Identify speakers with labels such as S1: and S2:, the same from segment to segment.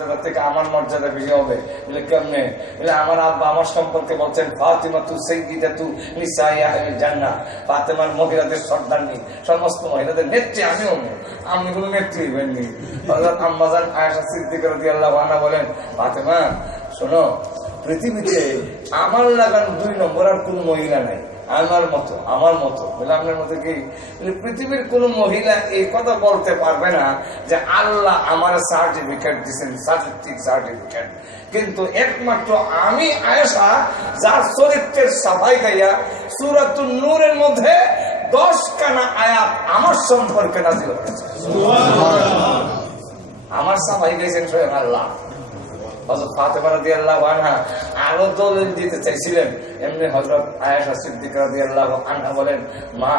S1: মর্যাদা থেকে আমার মর্যাদা বেশি হবে। বলে, কেমনে? বলে, আমার আব্বা আমার সম্পর্কে বলছেন, ফাতিমা তু সেইদিদা তু নিসাই আহলে জান্নাহ। ফাতেমার মহিলাদের সর্দারনি সমস্ত মহিলাদের নেত্রী আমিও আমি কোনো নেত্রী হযরত আম্মাজান আয়েশা সিদ্দিকা রাদিয়াল্লাহু আনহা বলেন, ফাতেমা, শোনো, পৃথিবীতে আমার লাগান দুই নম্বর আর কোন মহিলা নাই। আমার মতো আমার মতো বলে আপনার মতো কি? পৃথিবীর কোন মহিলা এই কথা বলতে পারবে না যে আল্লাহ আমার সার্টিফিকেট দিচ্ছেন সার্টিফিক সার্টিফিকেট কিন্তু একমাত্র আমি আয়েশা যার চরিত্রের সাফাই গাইয়া সুরাতুল নূরের মধ্যে দশ কানা আয়াত আমার সম্পর্কে নাজিল হয়েছে। আমার সাফাই গাইছেন স্বয়ং আল্লাহ। আরও দলিল দিতে চাইছিলেন। এমনি হজরত আয়েশা সিদ্দিকা আনহা বলেন, মা,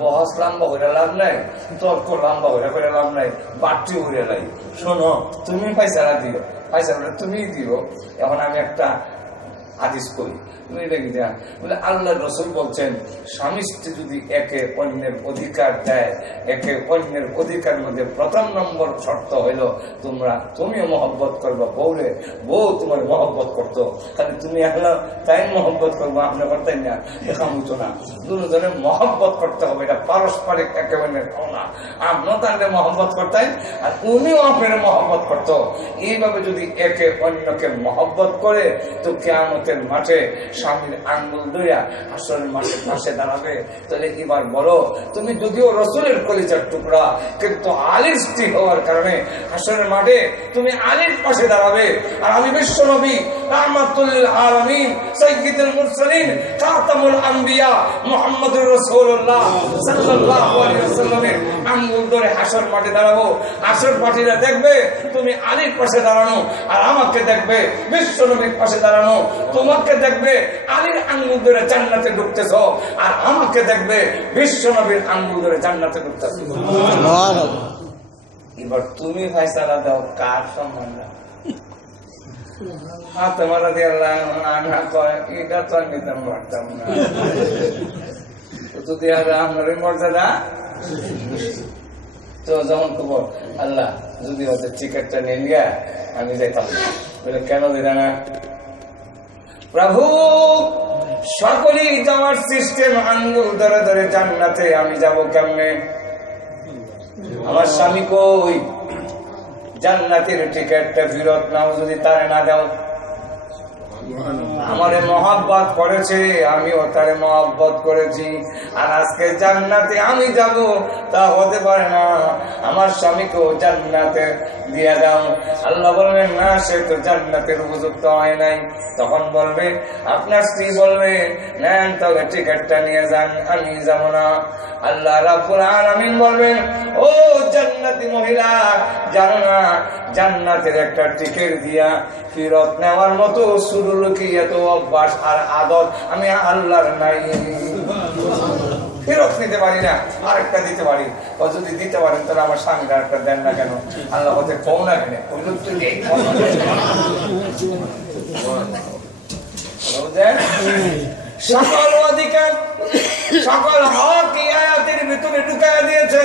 S1: বহস লম্বা হইরা লাভ নাই, তর্ক লম্বা হইরা করে লাভ নাই বাটি হইরা লাই। শোনো, তুমি পয়সাটা দিও পয়সাটা তুমি দিও। এখন আমি একটা হাদিস করি আল্লাহ রসুল বলছেন, স্বামী স্ত্রী যদি একে অন্যের অধিকার দেয়, একে অন্যের অধিকার মধ্যে প্রথম নম্বর শর্ত হইল, তোমরা, তুমিও মহব্বত করবা বউরে, বউ তোমার মহব্বত করতো। খালি তুমি এখন তাই মহব্বত করব আপনি করতেন না, দেখা হইতো না। দুজনে মহব্বত করতে হবে, এটা পারস্পরিক একেবারে না আপনিও তাহলে মহব্বত করতেন আর উনিও আপনার মহব্বত করতো। এইভাবে যদি একে অন্যকে মহব্বত করে, তো কেয়ামতের মাঠে, স্বামীর আঙ্গুল দইয়া আসরের মাঠে পাশে দাঁড়াবে। তাহলে এবার বলো, তুমি যদিও রসুলের কলিজার টুকরা, কিন্তু আলীর স্ত্রী হওয়ার কারণে আসরের মাঠে তুমি আলীর পাশে দাঁড়াবে। আর আমি বিশ্ব নবী, রহমাতুল্লিল দেখবে, তুমি আলীর পাশে দাঁড়ানো, আর আমাকে দেখবে বিশ্ব নবীর পাশে দাঁড়ানো। তোমাকে দেখবে আলীর আঙ্গুল ধরে জান্নাতে ঢুকতেছ আর আমাকে দেখবে বিশ্ব নবীর আঙ্গুল ধরে জান্নাতে ঢুকতেছ। এবার তুমি ফাইসালা দাও কার হাত মারা দিয়ে আনা কয় এটা তো আর পারতাম না। তো মর্যাদা। খবর আল্লাহ যদি টিকিটটা নিয়ে আমি যাইতাম। বলে কেন দিলা না? প্রভু, সকলেই যাওয়ার সিস্টেম আঙ্গুল ধরে ধরে জান্নাতে আমি যাব কেমনে? আমার স্বামী কই? জান্নাতের টিকেটটা ফিরত নাও, যদি তারা না দাও। আমারে মহাব্বত করেছে, আমিও তারে মহাব্বত করেছি। আর আজকে জান্নাতে আমি যাব, তা হতে পারে না। আমার স্বামীকেও জান্নাতে দিয়ে দাও। আল্লাহ বলবেন না, সে তো জান্নাতের উপযুক্ত হয় নাই। তখন বলবে, আপনার স্ত্রী বলবে, নেন, তবে টিকিটটা নিয়ে যান, আমি যাব না। আল্লাহ রাব্বুল আলামিন বলবেন, ও জান্নাতি মহিলা, জানো না, জান্নাতের একটা টিকিট দিয়া ফিরত নেওয়ার মতো এত অভ্যাস আর আমি আল্লাহর নাই। ফেরত নিতে পারি না, আরেকটা দিতে পারি। ও যদি দিতে পারেন তাহলে আমার আরেকটা দেন না কেন? আল্লাহ হতে কম না কেন। লোক সকল অধিকার, সকল হক আয়াতের ভিতরে ঢুকায় দিয়েছে।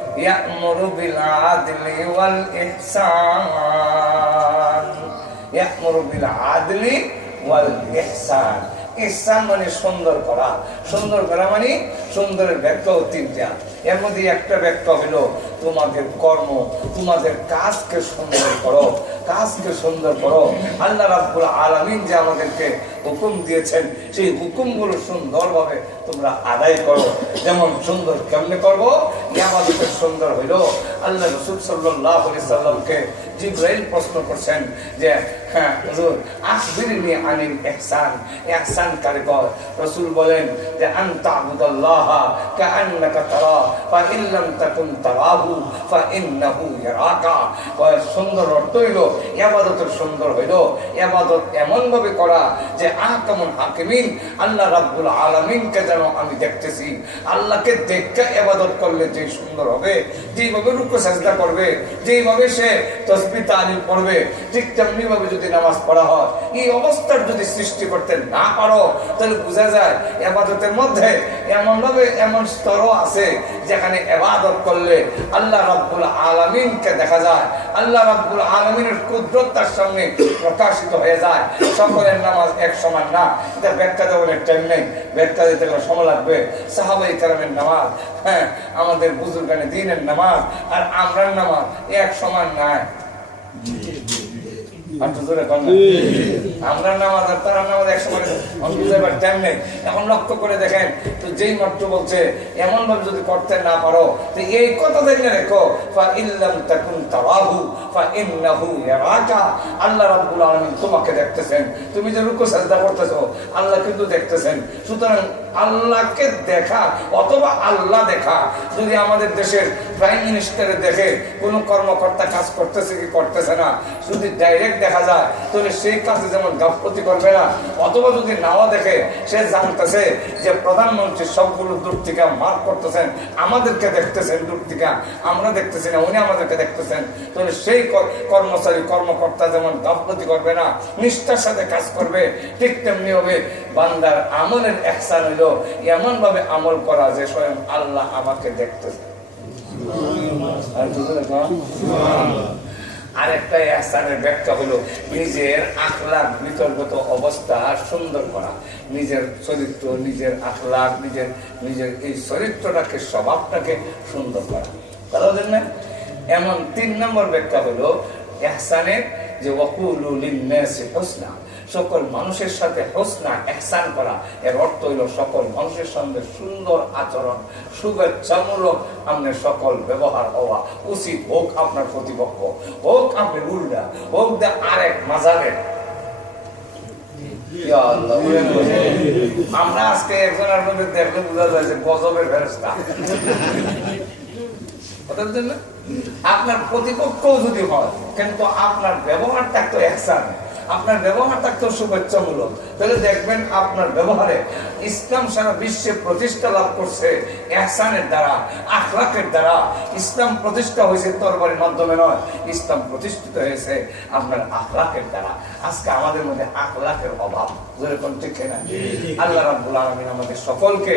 S1: ইহসান ইয়ামুরু বিল আদলি ওয়াল ইহসান ইহসান মানে সুন্দর করা। সুন্দর করা মানে সুন্দরের ব্যাখ্যা তিনটা। এর মধ্যে একটা ব্যাখ্যা হলো তোমাদের কর্ম, তোমাদের কাজকে সুন্দর করো, কাজকে সুন্দর করো। আল্লাহ রাব্বুল আলামিন যে আমাদেরকে হুকুম দিয়েছেন, সেই হুকুমগুলো সুন্দরভাবে তোমরা আদায় করো। যেমন সুন্দর কেমনে করব? ইয়ামাদের সুন্দর হইল। আল্লাহ রসুল সাল্লাহ সাল্লামকে জিব্রাইল প্রশ্ন করছেন যে হ্যাঁ হুজুর, আখবিরনি আনিল ইহসান। ইহসান কারে রসুল বলেন যে আনতা আবুদাল্লাহ কাআন্নাকা তারা সুন্দর অর্থ হইল এবাদতের সুন্দর হইল। এবাদত এমন ভাবে করা যে আহ কেমন হাকিমিন, আল্লাহ রাব্বুল আলমিনকে যেন আমি দেখতেছি। আল্লাহকে দেখে এবাদত করলে যে সুন্দর হবে যেভাবে রুকু, সাজদা করবে যেভাবে সে তসবি তালিম পড়বে, ঠিক তেমনি ভাবে যদি নামাজ পড়া হয়, এই অবস্থার যদি সৃষ্টি করতে না পারো, তাহলে বোঝা যায় এবাদতের মধ্যে এমন ভাবে এমন স্তরও আছে যেখানে এবাদত করলে আল্লাহ রাব্বুল আলমিনকে দেখা যায়, আল্লাহ রাব্বুল আলমিনের কুদরত তার সামনে প্রকাশিত হয়ে যায়। সকলের নামাজ এক সমান না। এটা ব্যাখ্যা দেওয়ার টাইম নেই। ব্যাখ্যা দিতে গেলে সময় লাগবে। সাহাবাই কালামের নামাজ হ্যাঁ আমাদের বুজুর্গানে দিনের নামাজ আর আমরার নামাজ এক সমান নাই। তোমাকে দেখতেছেন। তুমি যে রুকু সাজদা করতেছো, আল্লাহ কিন্তু দেখতেছেন। সুতরাং আল্লাহকে দেখা অথবা আল্লাহ দেখা, যদি আমাদের দেশের প্রাইম মিনিস্টারের দেখে কোনো কর্মকর্তা কাজ করতেছে কি করতেছে না, যদি ডাইরেক্ট দেখা যায়, তাহলে সেই কাজে যেমন গাফলতি করবে না, অথবা যদি নাও দেখে, সে জানতেছে যে প্রধানমন্ত্রী সবগুলো দূর থেকে মার্ক করতেছেন, আমাদেরকে দেখতেছেন দূর থেকে, আমরা দেখতেছি না, উনি আমাদেরকে দেখতেছেন, তাহলে সেই কর্মচারী, কর্মকর্তা যেমন গাফলতি করবে না, নিষ্ঠার সাথে কাজ করবে, ঠিক তেমনি হবে, বান্দার আমলের একসান হইল এমন ভাবে আমল করা যে স্বয়ং আল্লাহ আমাকে দেখতেছে। আর কিছু আরেকটা এহসানের ব্যাখ্যা হলো নিজের আখলার বিতর্গত অবস্থা সুন্দর করা। নিজের চরিত্র, নিজের আখলার নিজের নিজের এই চরিত্রটাকে, স্বভাবটাকে সুন্দর করা। কথা না? এমন তিন নম্বর ব্যাখ্যা হলো এহসানের যে লিন্নাসি হুসনা। সকল মানুষের সাথে হোসনা, এহসান করা। এর অর্থ হইল সকল মানুষের সঙ্গে সুন্দর আচরণ, শুভেচ্ছামূলক আপনার সকল ব্যবহার হওয়া। উচিত হোক আপনার প্রতিপক্ষ, হোক আপনি উল্টা, হোক দে আরেক গেছে। আমরা আজকে একজনের মধ্যে দেখলে বোঝা যায় যে গজবের ফেরস্তা আপনার প্রতিপক্ষ যদি হয়, কিন্তু আপনার ব্যবহার থাকতো একসান আপনার ব্যবহার থাকতো শুভেচ্ছামূলক তাহলে দেখবেন আপনার ব্যবহারে ইসলাম সারা বিশ্বে প্রতিষ্ঠা লাভ করছে এহসানের দ্বারা আখলাকের দ্বারা। ইসলাম প্রতিষ্ঠা হয়েছে তরবারির মাধ্যমে নয় ইসলাম প্রতিষ্ঠিত হয়েছে আপনার আখলাকের দ্বারা। আজকে আমাদের মধ্যে আখলাকের অভাব যেরকম ঠিক না আল্লাহ রাব্বুল আলামিন আমাদের সকলকে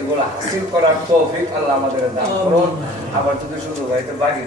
S1: এগুলো হাসিল করার তৌফিক আল্লাহ আমাদের দান করুন। আবার যদি শুধু গাইতে বাড়ি